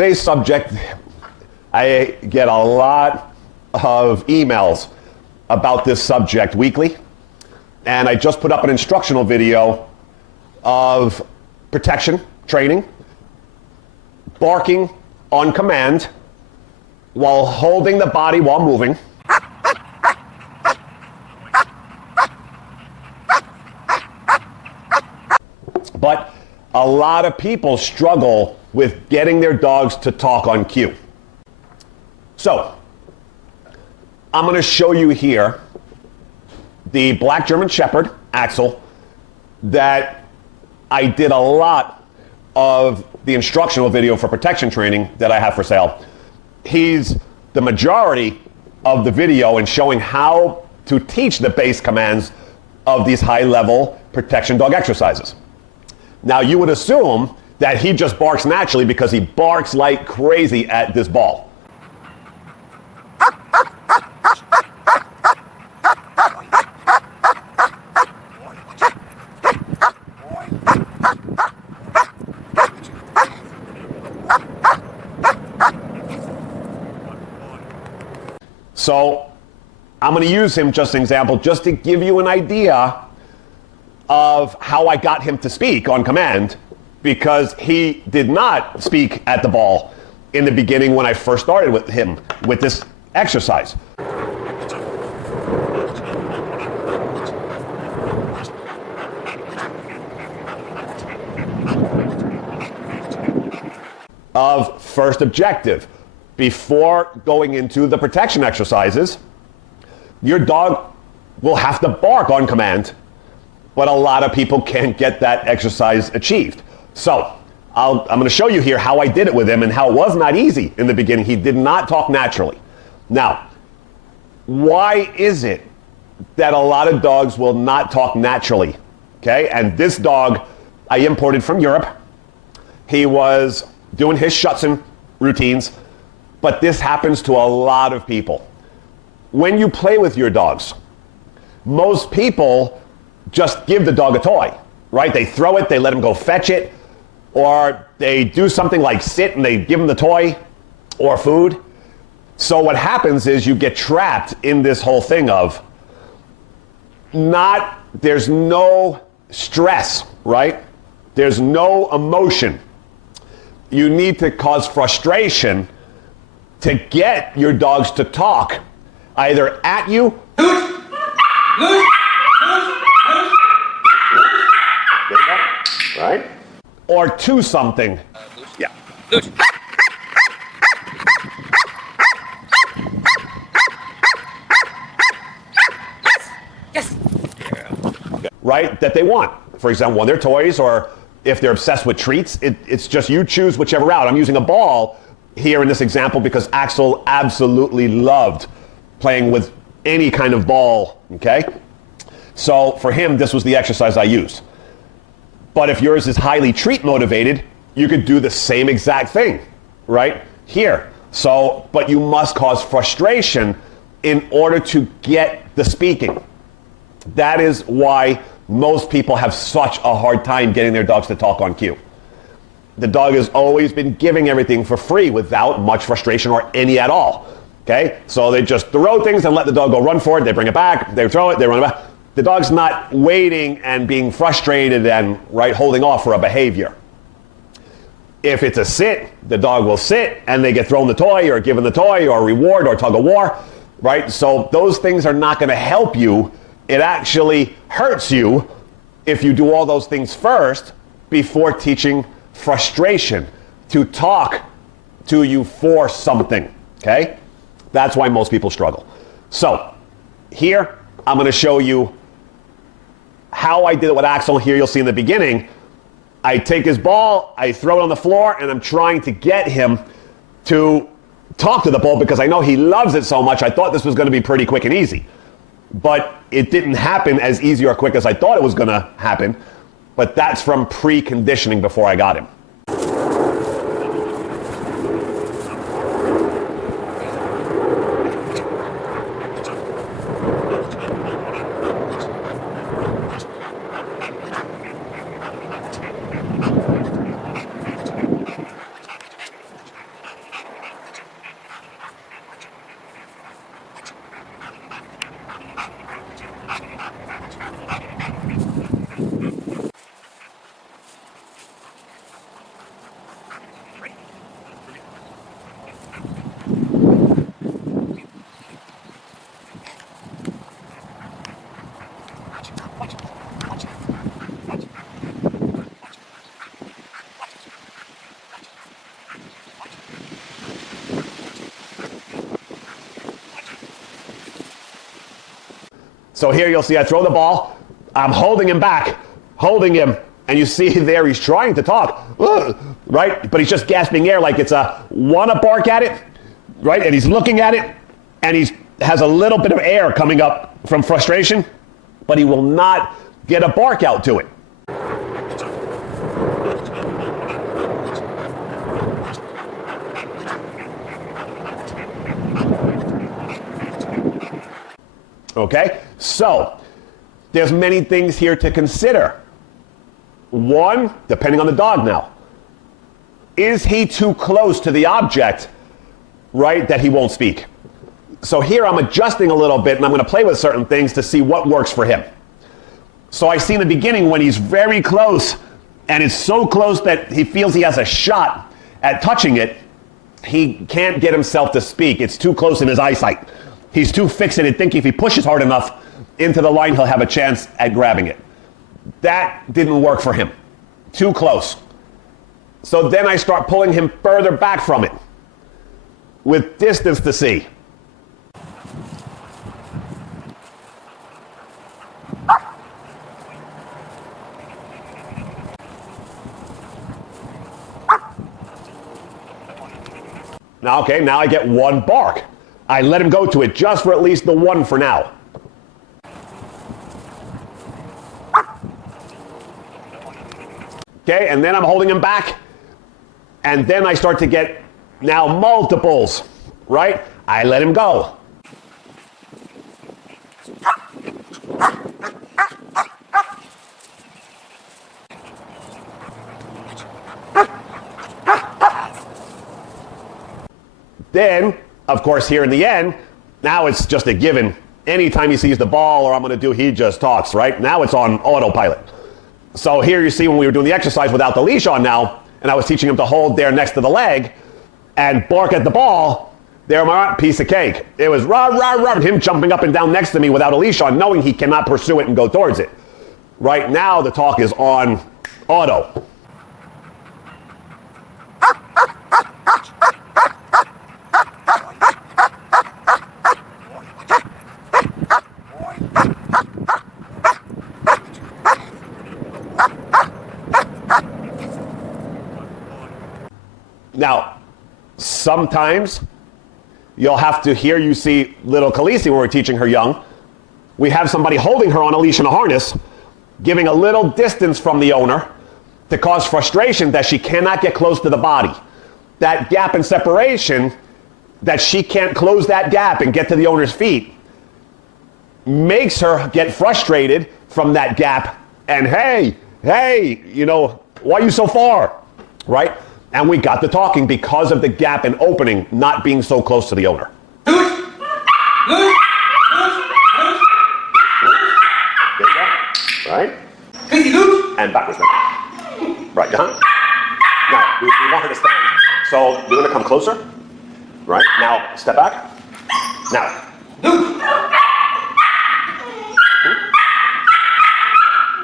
Today's subject, I get a lot of emails about this subject weekly, and I just put up an instructional video of protection training, barking on command while holding the body while moving, but a lot of people struggle with getting their dogs to talk on cue. So, I'm going to show you here the black German Shepherd, Axel, that I did a lot of the instructional video for protection training that I have for sale. He's the majority of the video in showing how to teach the base commands of these high-level protection dog exercises. Now, you would assume that he just barks naturally because he barks like crazy at this ball. So I'm going to use him just as an example, just to give you an idea of how I got him to speak on command, because he did not speak at the ball in the beginning when I first started with him with this exercise. Of first objective, before going into the protection exercises, your dog will have to bark on command, but a lot of people can't get that exercise achieved. So I'm going to show you here how I did it with him and how it was not easy in the beginning. He did not talk naturally. Now, why is it that a lot of dogs will not talk naturally? Okay, and this dog I imported from Europe. He was doing his Schutzhund routines, but this happens to a lot of people. When you play with your dogs, most people just give the dog a toy, right? They throw it, they let him go fetch it, or they do something like sit and they give him the toy or food. So what happens is you get trapped in this whole thing of there's no stress, right? There's no emotion. You need to cause frustration to get your dogs to talk, either at you, right? Or to something. Yeah. Yes. Right? That they want. For example, one of their toys, or if they're obsessed with treats, it's just you choose whichever route. I'm using a ball here in this example because Axel absolutely loved playing with any kind of ball, okay? So for him, this was the exercise I used. But if yours is highly treat motivated, you could do the same exact thing, right? Here. So, but you must cause frustration in order to get the speaking. That is why most people have such a hard time getting their dogs to talk on cue. The dog has always been giving everything for free without much frustration or any at all, okay? So they just throw things and let the dog go run for it, they bring it back, they throw it, they run it back. The dog's not waiting and being frustrated and holding off for a behavior. If it's a sit, the dog will sit and they get thrown the toy or given the toy or reward or tug of war, right? So those things are not going to help you. It actually hurts you if you do all those things first before teaching frustration to talk to you for something, okay? That's why most people struggle. So here, I'm going to show you how I did it with Axel. Here you'll see in the beginning, I take his ball, I throw it on the floor, and I'm trying to get him to talk to the ball because I know he loves it so much. I thought this was going to be pretty quick and easy. But it didn't happen as easy or quick as I thought it was going to happen. But that's from preconditioning before I got him. So here you'll see I throw the ball, I'm holding him back, holding him, and you see there he's trying to talk, right? But he's just gasping air like it's a wanna bark at it, right? And he's looking at it, and he has a little bit of air coming up from frustration, but he will not get a bark out to it. Okay, so there's many things here to consider. One, depending on the dog now, is he too close to the object, right, that he won't speak? So here I'm adjusting a little bit, and I'm going to play with certain things to see what works for him. So I see in the beginning when he's very close, and it's so close that he feels he has a shot at touching it, he can't get himself to speak. It's too close in his eyesight. He's too fixated thinking if he pushes hard enough into the line, he'll have a chance at grabbing it. That didn't work for him. Too close. So then I start pulling him further back from it with distance to see. Now, okay, now I get one bark. I let him go to it just for at least the one for now. Okay, and then I'm holding him back, and then I start to get now multiples, right? I let him go. Then, of course, here in the end, now it's just a given. Anytime he sees the ball or I'm going to do, he just talks, right? Now it's on autopilot. So here you see when we were doing the exercise without the leash on now, and I was teaching him to hold there next to the leg and bark at the ball, there my piece of cake. It was rah, rah, rah, and him jumping up and down next to me without a leash on, knowing he cannot pursue it and go towards it. Right now the talk is on auto. Now, sometimes you'll have to hear you see little Khaleesi when we're teaching her young. We have somebody holding her on a leash and a harness, giving a little distance from the owner to cause frustration that she cannot get close to the body. That gap in separation, that she can't close that gap and get to the owner's feet, makes her get frustrated from that gap. And hey, you know, why are you so far, right? And we got to talking because of the gap and opening not being so close to the owner. There you go. Right? And backwards now. Right, Now, we want her to stand. So you're going to come closer. Right? Now, step back. Now.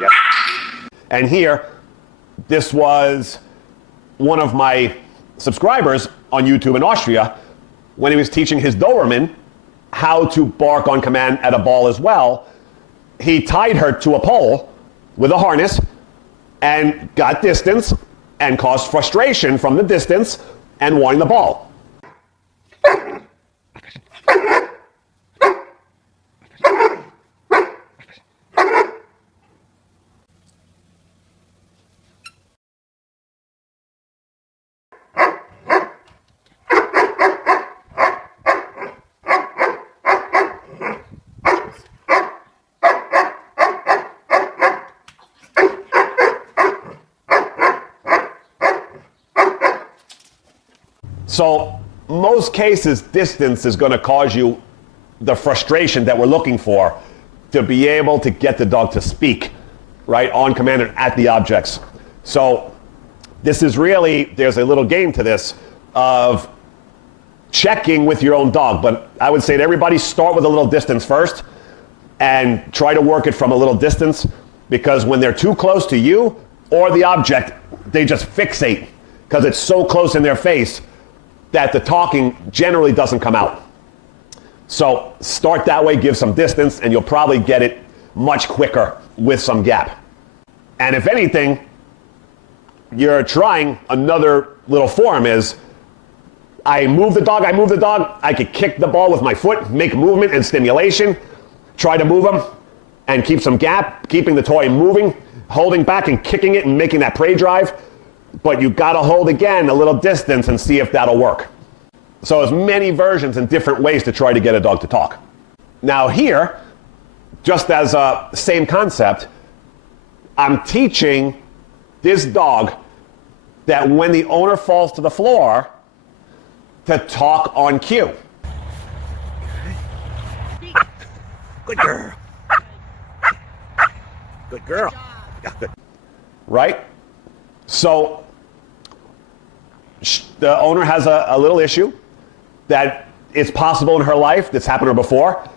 Yep. And here, this was one of my subscribers on YouTube in Austria when he was teaching his Doberman how to bark on command at a ball as well. He tied her to a pole with a harness and got distance and caused frustration from the distance and wanting the ball. So most cases, distance is going to cause you the frustration that we're looking for to be able to get the dog to speak, right, on command and at the objects. So this is really, there's a little game to this of checking with your own dog. But I would say to everybody, start with a little distance first and try to work it from a little distance, because when they're too close to you or the object, they just fixate because it's so close in their face that the talking generally doesn't come out. So start that way, give some distance, and you'll probably get it much quicker with some gap. And if anything, you're trying another little form is, I move the dog, I could kick the ball with my foot, make movement and stimulation, try to move them, and keep some gap, keeping the toy moving, holding back and kicking it and making that prey drive. But you gotta hold again a little distance and see if that'll work. So there's many versions and different ways to try to get a dog to talk. Now here, just as a same concept, I'm teaching this dog that when the owner falls to the floor, to talk on cue. Good girl. Good girl. Right? So the owner has a little issue that it's possible in her life, that's happened to her before,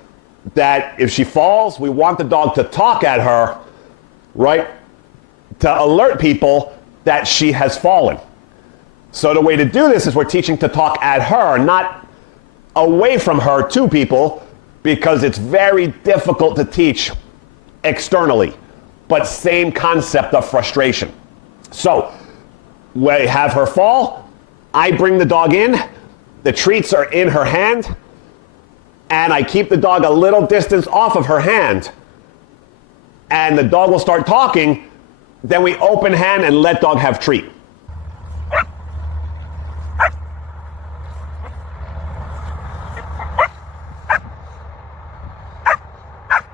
that if she falls, we want the dog to talk at her, right? To alert people that she has fallen. So the way to do this is we're teaching to talk at her, not away from her to people, because it's very difficult to teach externally, but same concept of frustration. So we have her fall, I bring the dog in, the treats are in her hand, and I keep the dog a little distance off of her hand, and the dog will start talking. Then we open hand and let dog have treat.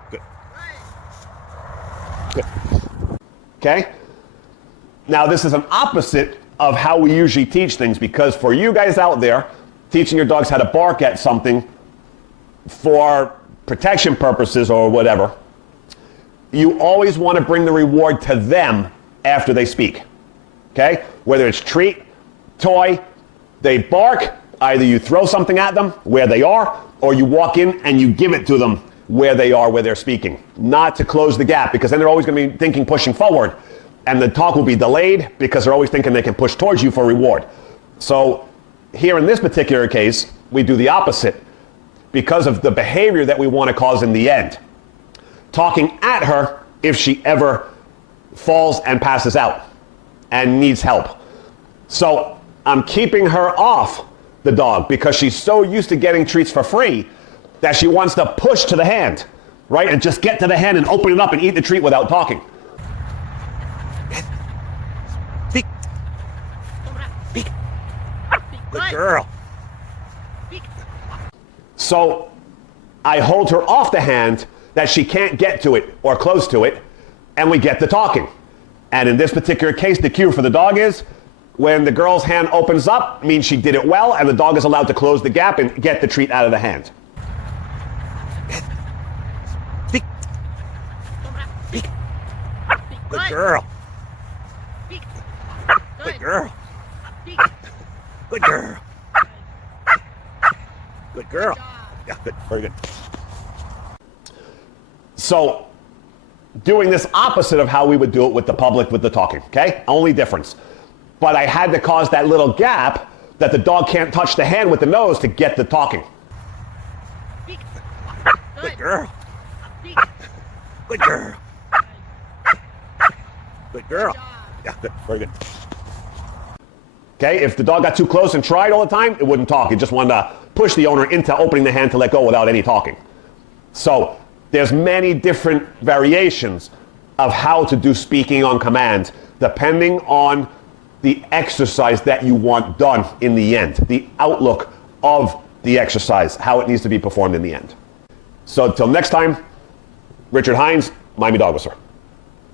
Good. Good. Okay? Now this is an opposite of how we usually teach things, because for you guys out there, teaching your dogs how to bark at something for protection purposes or whatever, you always want to bring the reward to them after they speak. Okay? Whether it's treat, toy, they bark, either you throw something at them where they are, or you walk in and you give it to them where they are, where they're speaking. Not to close the gap, because then they're always going to be thinking pushing forward, and the talk will be delayed because they're always thinking they can push towards you for reward. So here in this particular case, we do the opposite because of the behavior that we want to cause in the end. Talking at her if she ever falls and passes out and needs help. So I'm keeping her off the dog because she's so used to getting treats for free that she wants to push to the hand, right? And just get to the hand and open it up and eat the treat without talking. Speak. Speak. Good girl. So I hold her off the hand that she can't get to it or close to it, and we get the talking. And in this particular case, the cue for the dog is when the girl's hand opens up, means she did it well, and the dog is allowed to close the gap and get the treat out of the hand. Speak. Speak. Good girl. Good girl. Good girl. Good girl. Yeah, good. Very good. So doing this opposite of how we would do it with the public with the talking, okay? Only difference. But I had to cause that little gap that the dog can't touch the hand with the nose to get the talking. Good girl. Good girl. Good girl. Yeah, good. Very good. Okay, if the dog got too close and tried all the time, it wouldn't talk. It just wanted to push the owner into opening the hand to let go without any talking. So there's many different variations of how to do speaking on command, depending on the exercise that you want done in the end, the outlook of the exercise, how it needs to be performed in the end. So until next time, Richard Hines, Miami Dog Whisperer.